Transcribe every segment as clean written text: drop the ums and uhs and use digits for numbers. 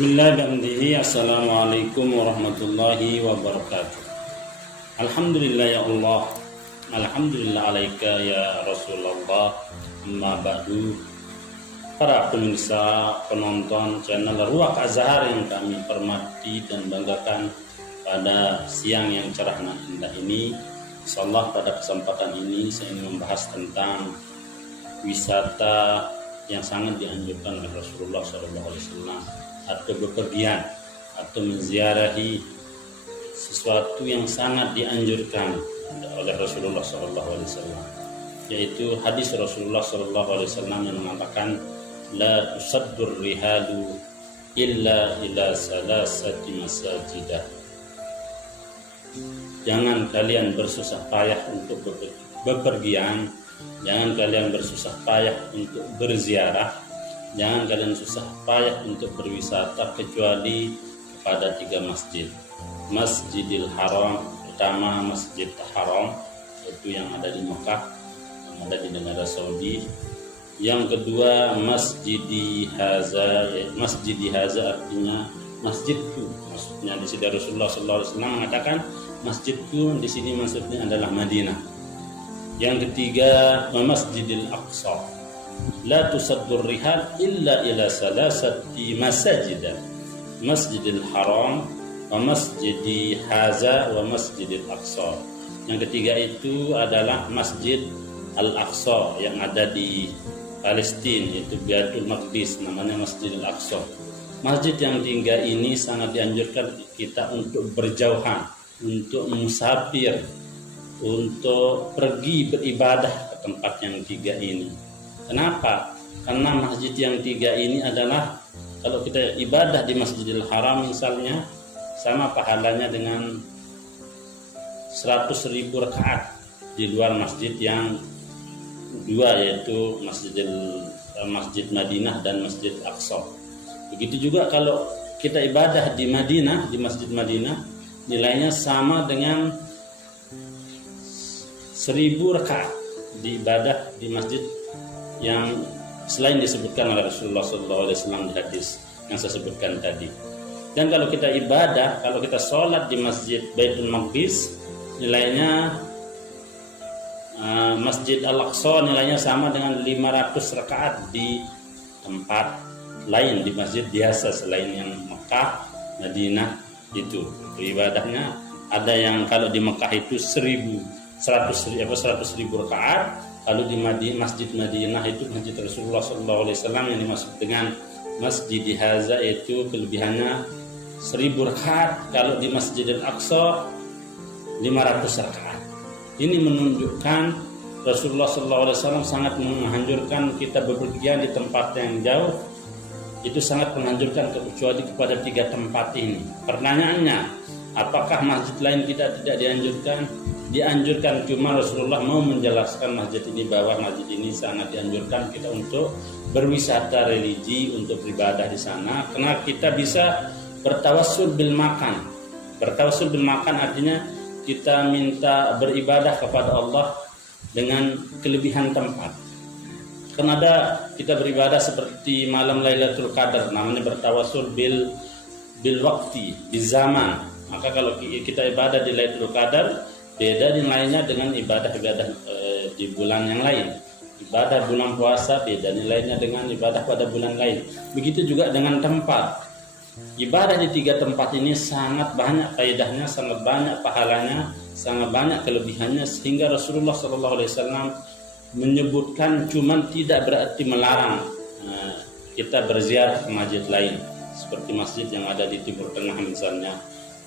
Bismillahirrahmanirrahim. Assalamualaikum warahmatullahi wabarakatuh. Alhamdulillah ya Allah. Alhamdulillah alaika ya Rasulullah. Amma ba'du. Para pemirsa, penonton channel Ruwaq Azhar yang kami hormati dan banggakan, pada siang yang cerah dan indah ini, insyaallah pada kesempatan ini saya ingin membahas tentang wisata yang sangat dianjurkan oleh Rasulullah SAW, atau bepergian atau menziarahi sesuatu yang sangat dianjurkan oleh Rasulullah SAW, yaitu hadis Rasulullah SAW yang mengatakan, la tusaddur rihalu illa ila salasati masajidah. Jangan kalian bersusah payah untuk bepergian, jangan kalian bersusah payah untuk berziarah, jangan kalian susah payah untuk berwisata kecuali kepada 3 masjid. Masjidil Haram, pertama Masjid Haram, yaitu yang ada di Mekah, yang ada di negara Saudi. Yang kedua Masjidi Haza, Masjidi Haza artinya masjidku. Maksudnya di sini Rasulullah SAW mengatakan masjidku, di sini maksudnya adalah Madinah. Yang ketiga Masjidil Aqsa, la tusaddur rihal illa ila salasati masajidah, Masjidil Haram wa Masjidi Haza wa Masjidil Aqsa. Yang ketiga itu adalah Masjid Al-Aqsa yang ada di Palestina, yaitu Baitul Maqdis, namanya Masjidil Aqsa. Masjid yang 3 ini sangat dianjurkan kita untuk berjauhan, untuk musafir, untuk pergi beribadah ke tempat yang 3 ini. Kenapa? Karena masjid yang 3 ini adalah, kalau kita ibadah di Masjidil Haram misalnya, sama pahalanya dengan 100.000 rakaat di luar masjid yang 2, yaitu Masjid Madinah dan Masjid Aqsa. Begitu juga kalau kita ibadah di Madinah, di Masjid Madinah, nilainya sama dengan 1000 rakaat di ibadah di masjid yang selain disebutkan oleh Rasulullah SAW di hadis yang saya sebutkan tadi. Dan kalau kita ibadah, kalau kita sholat di Masjid Baitul Maqdis, nilainya Masjid Al-Aqsa nilainya sama dengan 500 rakaat di tempat lain, di masjid biasa selain yang Mekah, Madinah itu. Ibadahnya ada yang kalau di Mekah itu 100.000 rakaat, kalau di Masjid Madinah itu Masjid Rasulullah SAW yang dimaksud dengan Masjid Haza itu kelebihannya 1000 rakaat, kalau di Masjid Al-Aqsa 500 rakaat. Ini menunjukkan Rasulullah SAW sangat menganjurkan kita bepergian di tempat yang jauh. Itu sangat menganjurkan kecuali kepada 3 tempat ini. Pertanyaannya, apakah masjid lain kita tidak dianjurkan? Dianjurkan, cuma Rasulullah mau menjelaskan masjid ini bahwa masjid ini sangat dianjurkan kita untuk berwisata religi, untuk beribadah di sana, karena kita bisa bertawassul bil makan. Bertawassul bil makan artinya kita minta beribadah kepada Allah dengan kelebihan tempat. Karena ada kita beribadah seperti malam Lailatul Qadar, namanya bertawassul bil waqti, bil zaman. Maka kalau kita ibadah di Lailatul Qadar, beda nilainya dengan ibadah-ibadah di bulan yang lain. Ibadah bulan puasa beda nilainya dengan ibadah pada bulan lain. Begitu juga dengan tempat. Ibadah di 3 tempat ini sangat banyak faedahnya, sangat banyak pahalanya, sangat banyak kelebihannya, sehingga Rasulullah SAW menyebutkan, cuman tidak berarti melarang kita berziarah ke masjid lain, seperti masjid yang ada di Timur Tengah misalnya,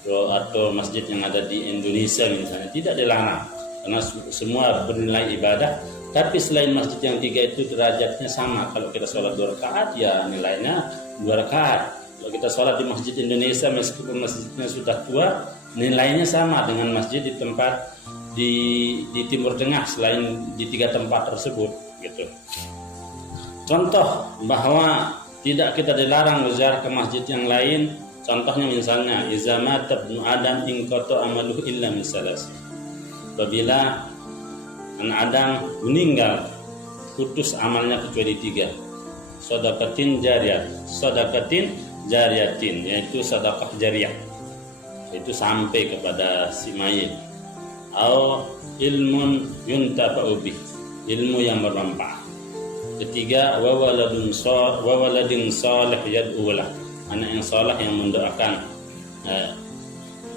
atau masjid yang ada di Indonesia misalnya, tidak dilarang karena semua bernilai ibadah. Tapi selain masjid yang 3 itu derajatnya sama. Kalau kita sholat 2 rakaat ya nilainya 2 rakaat. Kalau kita sholat di masjid Indonesia, meskipun masjidnya sudah tua, nilainya sama dengan masjid di tempat di Timur Tengah selain di 3 tempat tersebut, gitu. Contoh bahwa tidak kita dilarang berziarah ke masjid yang lain. Contohnya misalnya, iza mata ibnu Adam inqata amaluhu illa min salas. Apabila anak Adam meninggal, putus amalnya kecuali 3. Sedekatin jariyah, sedekatin jariyatin, yaitu sedekah jariyah, itu sampai kepada si mayit. Au ilmun yuntafa'u bih, ilmu yang bermanfaat. Ketiga, wa waladin salih yad'u lah, anak yang saleh yang mendoakan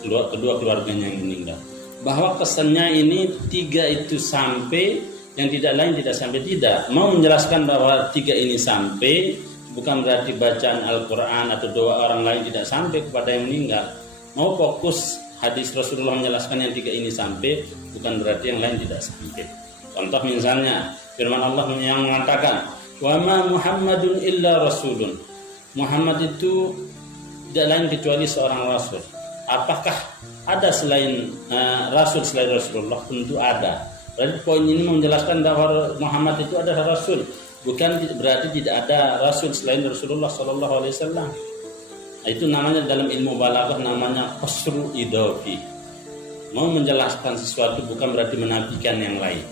kedua keluarganya yang meninggal. Bahwa kesannya ini tiga itu sampai, yang tidak lain tidak sampai. Tidak mau menjelaskan bahwa tiga ini sampai bukan berarti bacaan Al-Quran atau doa orang lain tidak sampai kepada yang meninggal. Mau fokus hadis Rasulullah menjelaskan yang tiga ini sampai, bukan berarti yang lain tidak sampai. Contoh misalnya firman Allah yang mengatakan, wa ma Muhammadun illa rasulun, Muhammad itu tidak lain kecuali seorang rasul. Apakah ada selain rasul selain Rasulullah? Tentu ada. Berarti poin ini menjelaskan bahwa Muhammad itu adalah rasul, bukan berarti tidak ada rasul selain Rasulullah Sallallahu Alaihi Wasallam. Itu namanya dalam ilmu balaghah namanya qasru idafi. Mau menjelaskan sesuatu bukan berarti menafikan yang lain.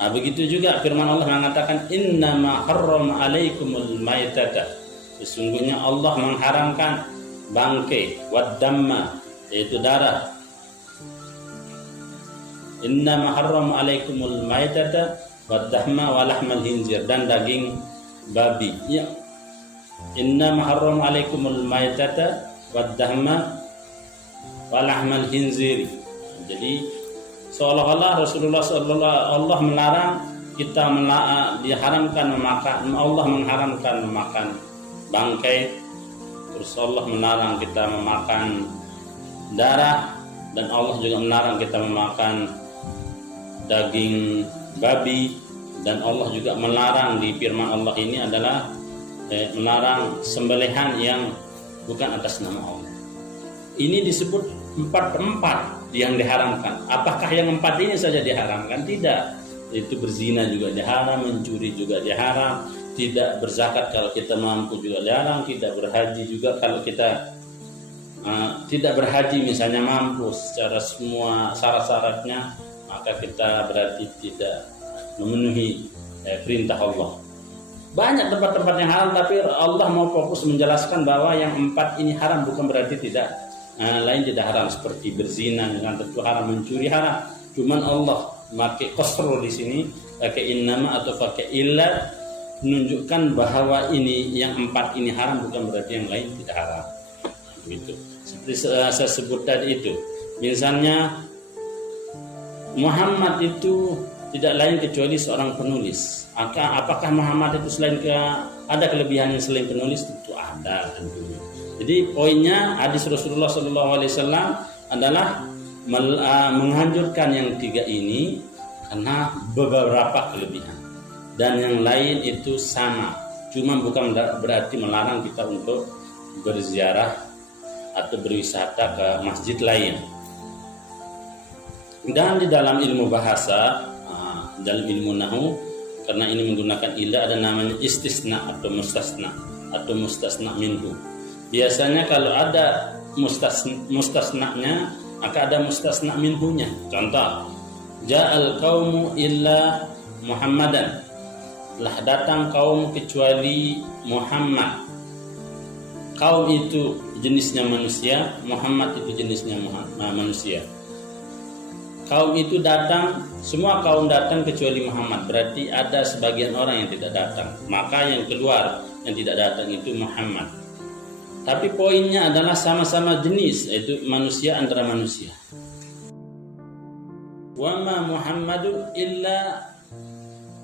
Nah, begitu juga firman Allah mengatakan innama harrama alaikumul maitata, sesungguhnya Allah mengharamkan bangkai, wad damma, yaitu darah. Innama harrama alaikumul maitata wad damma wa lahmal hinzir, dan daging babi. Ya. Innama harrama alaikumul maitata wad damma wa lahmal hinzir. Jadi seolah-olah Rasulullah Allah melarang kita, diharamkan memakan, Allah mengharamkan memakan bangkai, terus Allah melarang kita memakan darah, dan Allah juga melarang kita memakan daging babi, dan Allah juga melarang di firman Allah ini adalah melarang sembelihan yang bukan atas nama Allah. Ini disebut empat yang diharamkan. Apakah yang empat ini saja diharamkan? Tidak. Itu berzina juga diharam, mencuri juga diharam, tidak berzakat kalau kita mampu juga diharam, tidak berhaji juga kalau kita tidak berhaji misalnya mampu secara semua syarat-syaratnya, maka kita berarti tidak memenuhi perintah Allah. Banyak tempat-tempat yang haram, tapi Allah mau fokus menjelaskan bahwa yang empat ini haram, bukan berarti tidak lain tidak haram, seperti berzina dengan tentu haram, mencuri haram. Cuman Allah pakai qasr di sini, pakai innama atau pakai illa, menunjukkan bahwa ini yang empat ini haram, bukan berarti yang lain tidak haram. Begitu. Seperti saya sebut tadi itu, misalnya Muhammad itu tidak lain kecuali seorang penulis. Apakah Muhammad itu ada kelebihan yang selain penulis? Tentu ada tentunya. Jadi poinnya hadis Rasulullah SAW adalah menghancurkan yang tiga ini karena beberapa kelebihan, dan yang lain itu sama. Cuma bukan berarti melarang kita untuk berziarah atau berwisata ke masjid lain. Dan di dalam ilmu bahasa, dalam ilmu nahwu, karena ini menggunakan illa, ada namanya istisna atau mustasna minhu. Biasanya kalau ada mustasnanya, maka ada mustasna minhunya. Contoh, ja'al qaumu illa Muhammadan, telah datang kaum kecuali Muhammad. Kaum itu jenisnya manusia, Muhammad itu jenisnya manusia. Kaum itu datang, semua kaum datang kecuali Muhammad. Berarti ada sebagian orang yang tidak datang. Maka yang keluar, yang tidak datang itu Muhammad. Tapi poinnya adalah sama-sama jenis, yaitu manusia antara manusia. Wa ma Muhammadun illa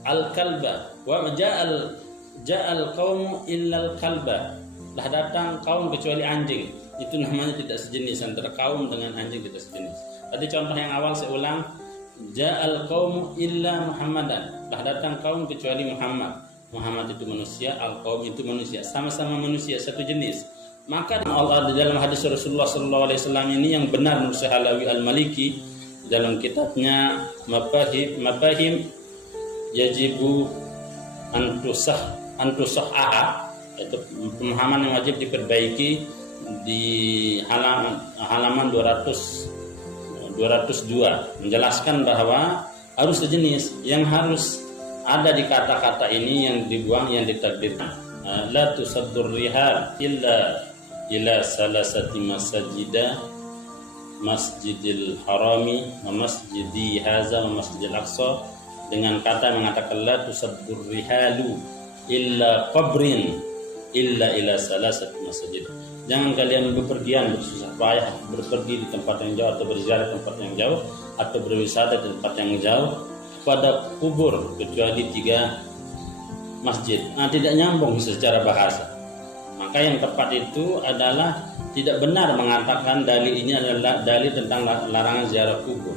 al-kalba wa ja'al qaumu illa al-kalba. Telah datang kaum kecuali anjing. Itu namanya tidak sejenis, antara kaum dengan anjing tidak sejenis. Tadi contoh yang awal saya ulang, ja'al qaumu illa Muhammadan. Telah datang kaum kecuali Muhammad. Muhammad itu manusia, al-qaum itu manusia, sama-sama manusia, satu jenis. Maka Allah di dalam hadis Rasulullah SAW ini yang benar menurut Halawi Al-Maliki dalam kitabnya Mafahim Yajibu Antusah'aha, itu pemahaman yang wajib diperbaiki, di halaman 202 menjelaskan bahwa harus sejenis, yang harus ada di kata-kata ini yang dibuang, yang ditakdirkan. La tusaddur rihal illa ila salasati masajida, Masjidil Harami wa masjidi haza wa masjidil aqsa, dengan kata mengatakan la tusaddur rihalu illa qabrin illa ila salasati masjid. Jangan kalian bepergian bersusah payah berpergi di tempat yang jauh atau berziarah tempat yang jauh atau berwisata di tempat yang jauh pada kubur kecuali 3 masjid. Tidak nyambung secara bahasa. Maka yang tepat itu adalah tidak benar mengatakan dalil ini adalah dalil tentang larangan ziarah kubur.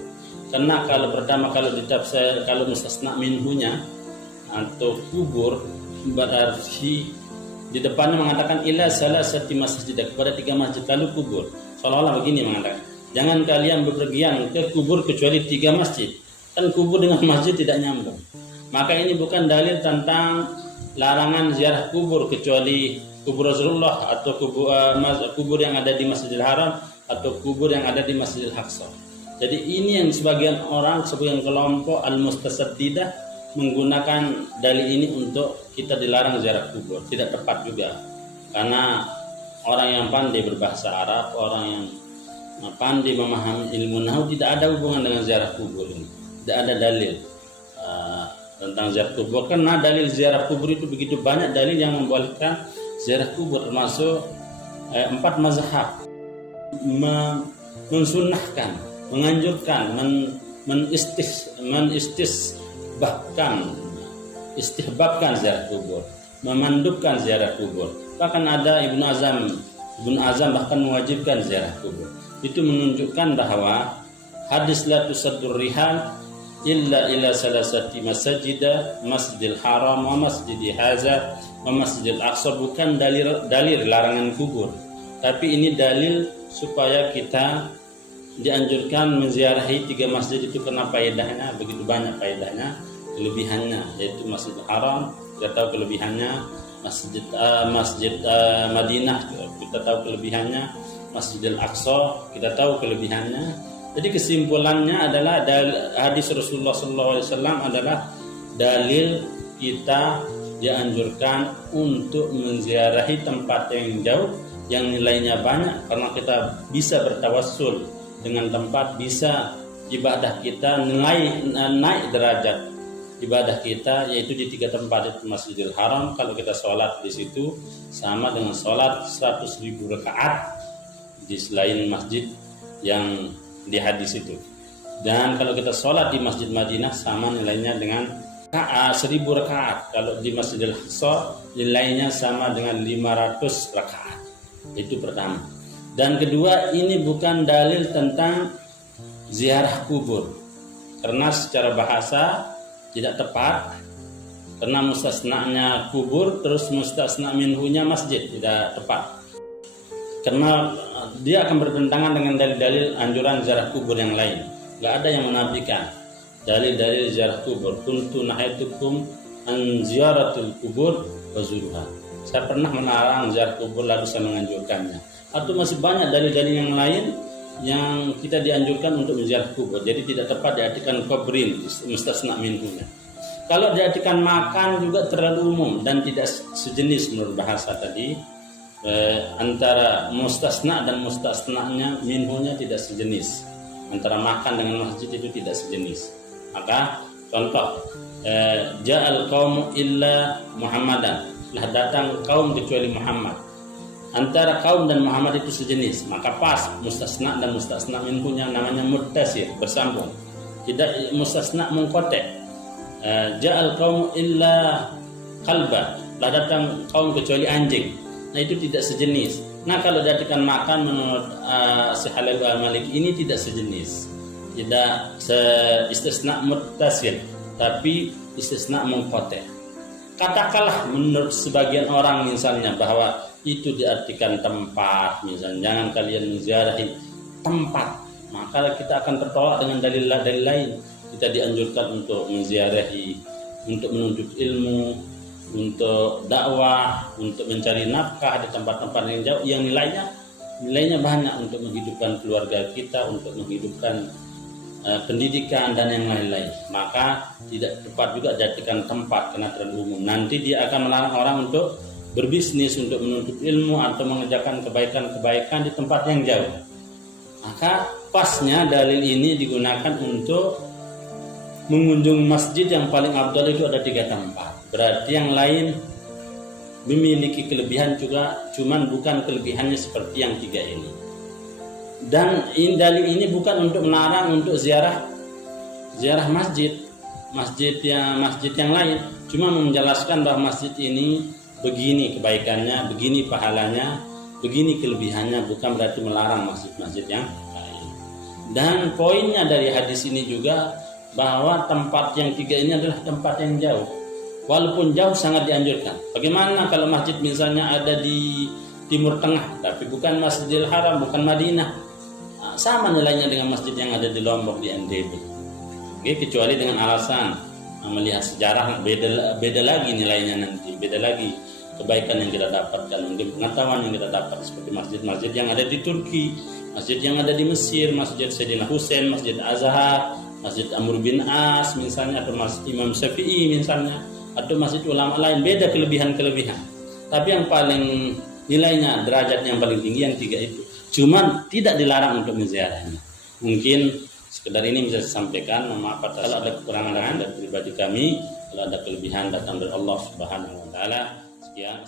Karena kalau pertama kalau ditafsir kalau mustasna minhunya atau kubur berarti di depannya mengatakan ila salasati masjid, kepada 3 masjid, lalu kubur. Seolah-olah begini mengatakan, jangan kalian bepergian ke kubur kecuali 3 masjid. Kan kubur dengan masjid tidak nyambung. Maka ini bukan dalil tentang larangan ziarah kubur kecuali kubur Rasulullah atau kubur yang ada di Masjidil Haram atau kubur yang ada di Masjidil Aqsa. Jadi ini yang sebagian kelompok al-mustasaddidah menggunakan dalil ini untuk kita dilarang ziarah kubur. Tidak tepat juga, karena orang yang pandai berbahasa Arab, orang yang pandai memahami ilmu nahwu tidak ada hubungan dengan ziarah kubur ini. Tidak ada dalil tentang ziarah kubur, karena dalil ziarah kubur itu begitu banyak dalil yang membolehkan ziarah kubur, termasuk 4 mazhab mensunnahkan, menganjurkan, istihbabkan ziarah kubur, memandupkan ziarah kubur. Bahkan ada Ibnu Azam bahkan mewajibkan ziarah kubur. Itu menunjukkan bahwa hadis la tusaddur rihal illa ila salasati masajida, Masjidil Haram wa masjidi haza wa masjidil aqsa bukan dalil larangan kubur, tapi ini dalil supaya kita dianjurkan menziarahi 3 masjid itu. Karena faedahnya begitu banyak, faedahnya, kelebihannya, yaitu Masjidil Haram kita tahu kelebihannya, Masjid Madinah kita tahu kelebihannya, Masjidil Aqsa kita tahu kelebihannya. Jadi kesimpulannya adalah hadis Rasulullah SAW adalah dalil kita dianjurkan untuk menziarahi tempat yang jauh yang nilainya banyak, karena kita bisa bertawassul dengan tempat, bisa ibadah kita naik derajat ibadah kita, yaitu di 3 tempat itu. Masjidil Haram, kalau kita sholat di situ sama dengan sholat 100.000 rakaat di selain masjid yang di hadis itu. Dan kalau kita sholat di Masjid Madinah sama nilainya dengan 1.000 rakaat. Kalau di Masjidil Aqsa nilainya sama dengan 500 rakaat. Itu pertama. Dan kedua, ini bukan dalil tentang ziarah kubur, karena secara bahasa tidak tepat, karena mustasnanya kubur terus mustasna minhunya masjid, tidak tepat, karena dia akan bertentangan dengan dalil-dalil anjuran ziarah kubur yang lain. Gak ada yang menafikan dalil-dalil ziarah kubur. Kuntu nahaitukum an ziyaratul kubur wa zuruha. Saya pernah melarang ziarah kubur lalu saya menganjurkannya. Atau masih banyak dalil-dalil yang lain yang kita dianjurkan untuk menziarah kubur. Jadi tidak tepat diartikan kubrin mustasna minhunya. Kalau diartikan makan juga terlalu umum dan tidak sejenis menurut bahasa tadi. Antara mustasna dan mustasnanya minhunya tidak sejenis. Antara makan dengan masjid itu tidak sejenis. Maka contoh, ja'al qaumu illa Muhammadan, telah datang kaum kecuali Muhammad. Antara kaum dan Muhammad itu sejenis, maka pas mustasna dan mustasna minhunya namanya muttasir, bersambung. Tidak mustasna munqati'. Ja'al qaumu illa kalba, telah datang kaum kecuali anjing. Nah itu tidak sejenis. Nah kalau diartikan makan menurut Syekh Halil Al-Malik ini tidak sejenis, tidak istisna muttasir, tapi istisna munqati'. Katakanlah menurut sebagian orang misalnya bahwa itu diartikan tempat, misalnya jangan kalian menziarahi tempat, maka kita akan tertolak dengan dalil-dalil lain. Kita dianjurkan untuk menziarahi, untuk menuntut ilmu, untuk dakwah, untuk mencari nafkah di tempat-tempat yang jauh yang nilainya banyak, untuk menghidupkan keluarga kita, untuk menghidupkan pendidikan dan yang lain-lain. Maka tidak tepat juga diartikan tempat karena terlalu umum. Nanti dia akan melarang orang untuk berbisnis, untuk menuntut ilmu atau mengerjakan kebaikan-kebaikan di tempat yang jauh. Maka pasnya dalil ini digunakan untuk mengunjungi masjid yang paling afdal itu ada 3 tempat. Berarti yang lain memiliki kelebihan juga, cuman bukan kelebihannya seperti yang 3 ini. Dan dalil ini bukan untuk melarang untuk ziarah masjid yang lain, cuma menjelaskan bahwa masjid ini begini kebaikannya, begini pahalanya, begini kelebihannya, bukan berarti melarang masjid-masjid yang lain. Dan poinnya dari hadis ini juga bahwa tempat yang 3 ini adalah tempat yang jauh. Walaupun jauh sangat dianjurkan. Bagaimana kalau masjid misalnya ada di Timur Tengah, tapi bukan Masjidil Haram, bukan Madinah, sama nilainya dengan masjid yang ada di Lombok, di NTB. Oke, kecuali dengan alasan melihat sejarah, beda lagi nilainya nanti, beda lagi kebaikan yang kita dapatkan, mungkin pengetahuan yang kita dapat, seperti masjid-masjid yang ada di Turki, masjid yang ada di Mesir, Masjid Sayyidina Husain, Masjid Azhar, Masjid Amr bin As misalnya, atau Masjid Imam Syafi'i misalnya, atau masjid ulama lain, beda kelebihan-kelebihan. Tapi yang paling nilainya, derajat yang paling tinggi yang 3 itu. Cuman tidak dilarang untuk menziarahnya. Mungkin sekedar ini bisa disampaikan. Mohon maaf kalau ada kekurangan dari pribadi kami, kalau ada kelebihan datang dari Allah Subhanahu wa taala. Sekian.